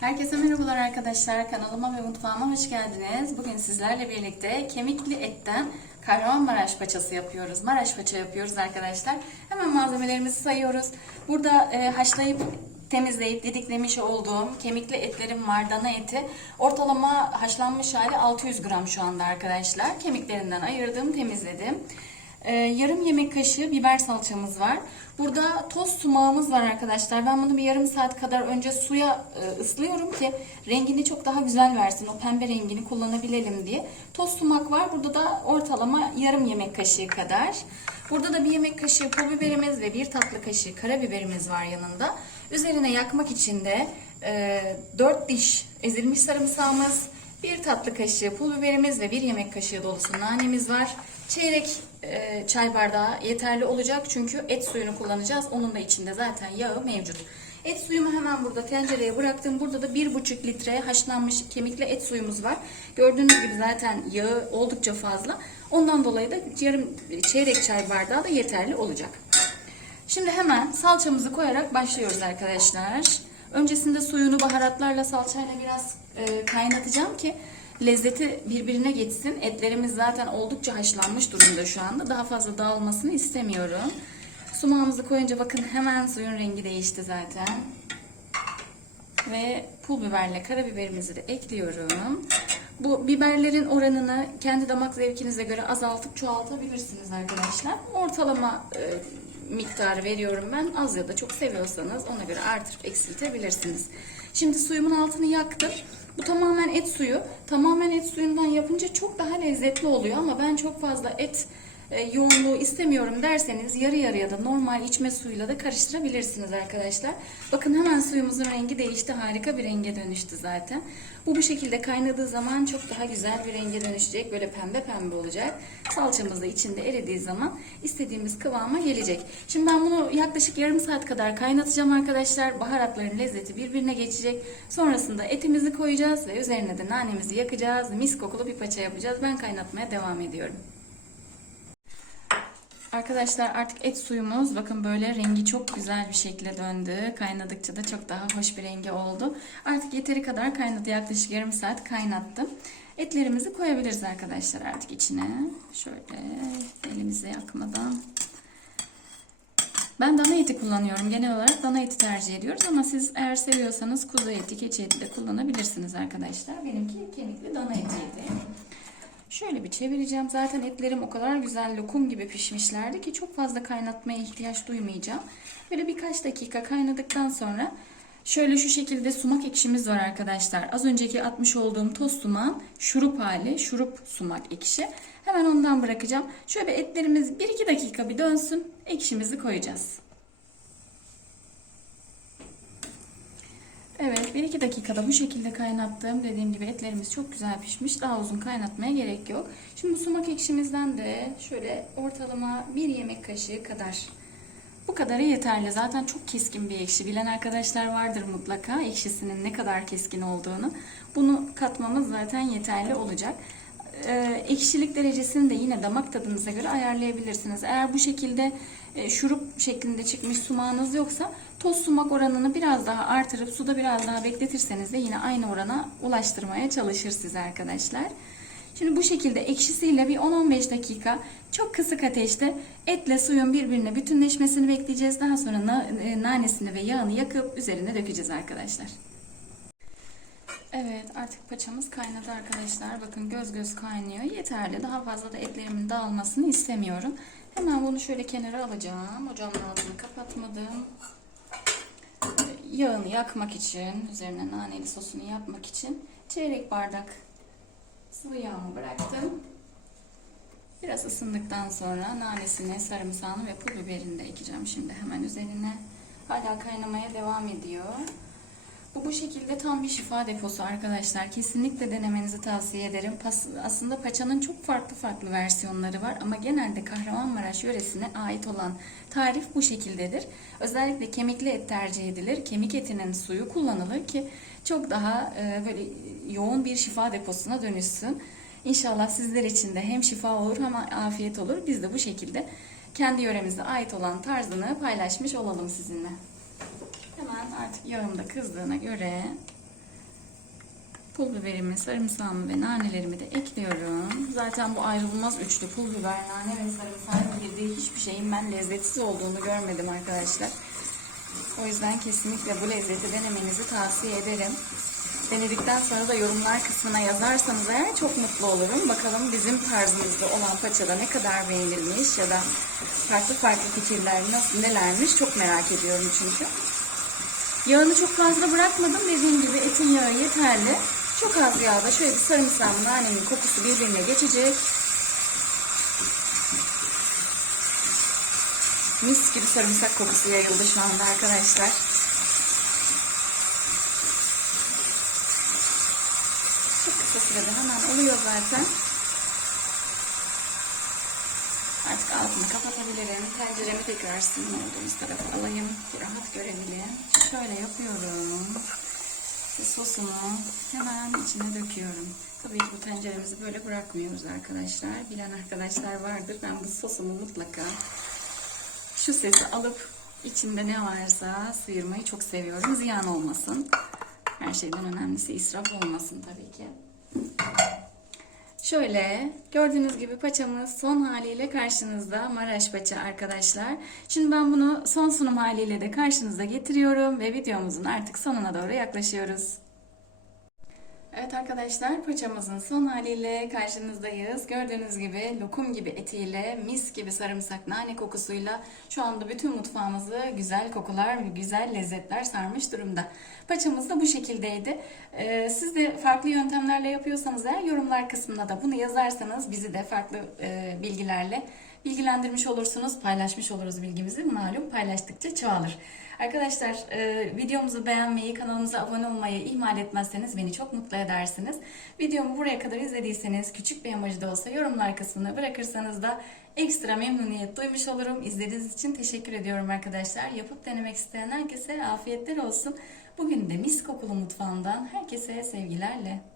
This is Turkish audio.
Herkese merhabalar arkadaşlar. Kanalıma ve mutfağıma hoş geldiniz. Bugün sizlerle birlikte kemikli etten Kahramanmaraş paçası yapıyoruz. Maraş paça yapıyoruz arkadaşlar. Hemen malzemelerimizi sayıyoruz. Burada e, haşlayıp temizleyip didiklemiş olduğum kemikli etlerim var. Dana eti. Ortalama haşlanmış hali 600 gram şu anda arkadaşlar. Kemiklerinden ayırdım, temizledim. Ee, yarım yemek kaşığı biber salçamız var. Burada toz sumağımız var arkadaşlar. Ben bunu bir yarım saat kadar önce suya e, ıslıyorum ki rengini çok daha güzel versin. O pembe rengini kullanabilelim diye. Toz sumak var. Burada da ortalama yarım yemek kaşığı kadar. Burada da bir yemek kaşığı pul biberimiz ve bir tatlı kaşığı karabiberimiz var yanında. Üzerine yakmak için de e, 4 diş ezilmiş sarımsağımız, bir tatlı kaşığı pul biberimiz ve bir yemek kaşığı dolusu nanemiz var. Çeyrek e, çay bardağı yeterli olacak çünkü et suyunu kullanacağız. Onun da içinde zaten yağı mevcut. Et suyumu hemen burada tencereye bıraktım. Burada da bir buçuk litre haşlanmış kemikli et suyumuz var. Gördüğünüz gibi zaten yağı oldukça fazla. Ondan dolayı da yarım çeyrek çay bardağı da yeterli olacak. Şimdi hemen salçamızı koyarak başlıyoruz arkadaşlar. Öncesinde suyunu baharatlarla salçayla biraz e, kaynatacağım ki lezzeti birbirine geçsin. Etlerimiz zaten oldukça haşlanmış durumda şu anda. Daha fazla dağılmasını istemiyorum. Sumağımızı koyunca bakın hemen suyun rengi değişti zaten. Ve pul biberle karabiberimizi de ekliyorum. Bu biberlerin oranını kendi damak zevkinize göre azaltıp çoğaltabilirsiniz arkadaşlar. Ortalama e, miktarı veriyorum ben. Az ya da çok seviyorsanız ona göre artırıp eksiltebilirsiniz. Şimdi suyumun altını yaktım. Bu tamamen et suyu. Tamamen et suyundan yapınca çok daha lezzetli oluyor ama ben çok fazla et yoğunluğu istemiyorum derseniz yarı yarıya da normal içme suyuyla da karıştırabilirsiniz arkadaşlar. Bakın hemen suyumuzun rengi değişti. Harika bir renge dönüştü zaten. Bu bu şekilde kaynadığı zaman çok daha güzel bir renge dönüşecek. Böyle pembe pembe olacak. Salçamız da içinde eridiği zaman istediğimiz kıvama gelecek. Şimdi ben bunu yaklaşık yarım saat kadar kaynatacağım arkadaşlar. Baharatların lezzeti birbirine geçecek. Sonrasında etimizi koyacağız ve üzerine de nanemizi yakacağız. Mis kokulu bir paça yapacağız. Ben kaynatmaya devam ediyorum. Arkadaşlar artık et suyumuz bakın böyle rengi çok güzel bir şekilde döndü. Kaynadıkça da çok daha hoş bir rengi oldu. Artık yeteri kadar kaynadı. Yaklaşık yarım saat kaynattım. Etlerimizi koyabiliriz arkadaşlar artık içine. Şöyle elimizi yakmadan. Ben dana eti kullanıyorum. Genel olarak dana eti tercih ediyoruz ama siz eğer seviyorsanız kuzu eti, keçi eti de kullanabilirsiniz arkadaşlar. Benimki kemikli dana etiydi. Şöyle bir çevireceğim. Zaten etlerim o kadar güzel lokum gibi pişmişlerdi ki çok fazla kaynatmaya ihtiyaç duymayacağım. Böyle birkaç dakika kaynadıktan sonra şöyle şu şekilde sumak ekşimiz var arkadaşlar. Az önceki atmış olduğum toz sumağın şurup hali, şurup sumak ekşi. Hemen ondan bırakacağım. Şöyle etlerimiz 1-2 dakika bir dönsün. Ekşimizi koyacağız. Evet 1-2 dakikada bu şekilde kaynattığım dediğim gibi etlerimiz çok güzel pişmiş. Daha uzun kaynatmaya gerek yok. Şimdi bu sumak ekşimizden de şöyle ortalama bir yemek kaşığı kadar. Bu kadarı yeterli. Zaten çok keskin bir ekşi. Bilen arkadaşlar vardır mutlaka ekşisinin ne kadar keskin olduğunu. Bunu katmamız zaten yeterli olacak. Ee, ekşilik derecesini de yine damak tadınıza göre ayarlayabilirsiniz. Eğer bu şekilde e, şurup şeklinde çıkmış sumağınız yoksa toz sumak oranını biraz daha artırıp suda biraz daha bekletirseniz de yine aynı orana ulaştırmaya çalışır size arkadaşlar. Şimdi bu şekilde ekşisiyle bir 10-15 dakika çok kısık ateşte etle suyun birbirine bütünleşmesini bekleyeceğiz. Daha sonra e, nanesini ve yağını yakıp üzerine dökeceğiz arkadaşlar. Evet artık paçamız kaynadı arkadaşlar. Bakın göz göz kaynıyor. Yeterli. Daha fazla da etlerimin dağılmasını istemiyorum. Hemen bunu şöyle kenara alacağım. Ocağımın altını kapatmadım. Yağını yakmak için, üzerine naneli sosunu yapmak için çeyrek bardak sıvı yağımı bıraktım. Biraz ısındıktan sonra nanesini, sarımsağını ve pul biberini de ekeceğim şimdi hemen üzerine. Hala kaynamaya devam ediyor. Bu bu şekilde tam bir şifa deposu arkadaşlar. Kesinlikle denemenizi tavsiye ederim. Pas, aslında paçanın çok farklı farklı versiyonları var ama genelde Kahramanmaraş yöresine ait olan tarif bu şekildedir. Özellikle kemikli et tercih edilir. Kemik etinin suyu kullanılır ki çok daha e, böyle yoğun bir şifa deposuna dönüşsün. İnşallah sizler için de hem şifa olur hem afiyet olur. Biz de bu şekilde kendi yöremize ait olan tarzını paylaşmış olalım sizinle. Hemen artık yağım da kızdığına göre Pul biberimi, sarımsağımı ve nanelerimi de ekliyorum. Zaten bu ayrılmaz üçlü pul biber, nane ve sarımsağın girdiği hiçbir şeyin ben lezzetsiz olduğunu görmedim arkadaşlar. O yüzden kesinlikle bu lezzeti denemenizi tavsiye ederim. Denedikten sonra da yorumlar kısmına yazarsanız eğer çok mutlu olurum. Bakalım bizim tarzımızda olan paçada ne kadar beğenilmiş ya da farklı farklı fikirler nasıl nelermiş çok merak ediyorum çünkü. Yağını çok fazla bırakmadım. Dediğim gibi etin yağı yeterli. Çok az yağda şöyle bir sarımsağın nanenin kokusu birbirine geçecek. Mis gibi sarımsak kokusu yayıldı şu anda arkadaşlar. Çok kısa sürede hemen oluyor zaten. Artık altını kapatabilirim. Tenceremi tekrar sizin olduğunuz tarafa alayım rahat görebileyim. Şöyle yapıyorum. Ve sosumu hemen içine döküyorum. Tabii ki bu tenceremizi böyle bırakmıyoruz arkadaşlar. Bilen arkadaşlar vardır. Ben bu sosumu mutlaka şu sesi alıp içinde ne varsa sıyırmayı çok seviyorum. Ziyan olmasın. Her şeyden önemlisi israf olmasın tabii ki. Şöyle gördüğünüz gibi paçamız son haliyle karşınızda Maraş paça arkadaşlar. Şimdi ben bunu son sunum haliyle de karşınıza getiriyorum ve videomuzun artık sonuna doğru yaklaşıyoruz. Evet arkadaşlar paçamızın son haliyle karşınızdayız. Gördüğünüz gibi lokum gibi etiyle, mis gibi sarımsak nane kokusuyla şu anda bütün mutfağımızı güzel kokular ve güzel lezzetler sarmış durumda. Paçamız da bu şekildeydi. Ee, siz de farklı yöntemlerle yapıyorsanız eğer yorumlar kısmına da bunu yazarsanız bizi de farklı e, bilgilerle bilgilendirmiş olursunuz, paylaşmış oluruz bilgimizi. Malum paylaştıkça çoğalır. Arkadaşlar e, videomuzu beğenmeyi, kanalımıza abone olmayı ihmal etmezseniz beni çok mutlu edersiniz. Videomu buraya kadar izlediyseniz küçük bir emoji de olsa yorumlar kısmına bırakırsanız da ekstra memnuniyet duymuş olurum. İzlediğiniz için teşekkür ediyorum arkadaşlar. Yapıp denemek isteyen herkese afiyetler olsun. Bugün de mis kokulu mutfağımdan herkese sevgilerle.